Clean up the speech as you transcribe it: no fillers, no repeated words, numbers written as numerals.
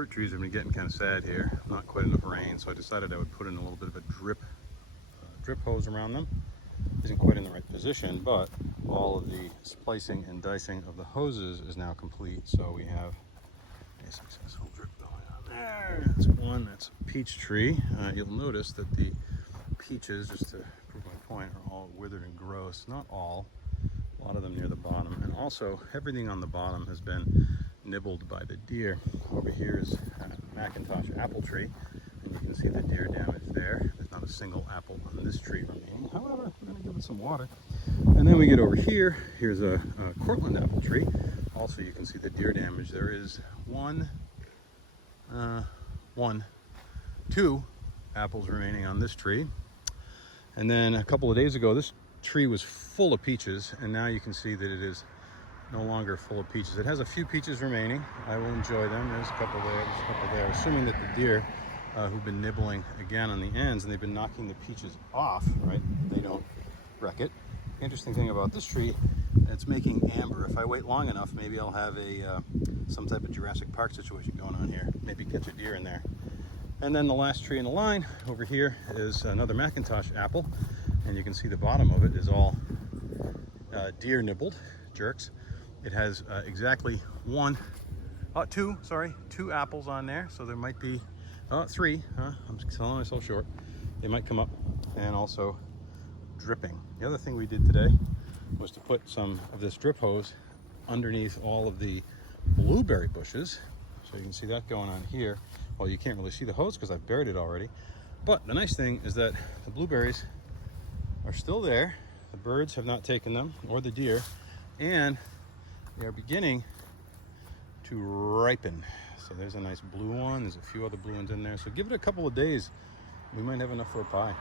fruit trees have been getting kind of sad here. Not quite enough rain, so I decided I would put in a little bit of a drip hose around them. Isn't quite in the right position, but all of the splicing and dicing of the hoses is now complete. So we have a successful drip going on there. That's one. That's a peach tree. You'll notice that the peaches, just to prove my point, are all withered and gross. Not all. A lot of them near the bottom, and also everything on the bottom has been nibbled by the deer. Over here is a Macintosh apple tree, and you can see the deer damage there. There's not a single apple on this tree remaining. However, we're going to give it some water. And then we get over here. Here's a Cortland apple tree. Also, you can see the deer damage. There is two apples remaining on this tree. And then a couple of days ago, this tree was full of peaches, and now you can see that it is no longer full of peaches. It has a few peaches remaining. I will enjoy them. There's a couple there, there's a couple there. Assuming that the deer who've been nibbling again on the ends, and they've been knocking the peaches off, right? They don't wreck it. Interesting thing about this tree, it's making amber. If I wait long enough, maybe I'll have a some type of Jurassic Park situation going on here. Maybe catch a deer in there. And then the last tree in the line over here is another Macintosh apple, and you can see the bottom of it is all deer nibbled, jerks. It has exactly two apples on there, so there might be three. I'm selling myself short. They might come up, and also dripping. The other thing we did today was to put some of this drip hose underneath all of the blueberry bushes, so you can see that going on here. Well, you can't really see the hose because I've buried it already, but the nice thing is that the blueberries are still there. The birds have not taken them, or the deer, and they are beginning to ripen. So there's a nice blue one. There's a few other blue ones in there. So give it a couple of days. We might have enough for a pie.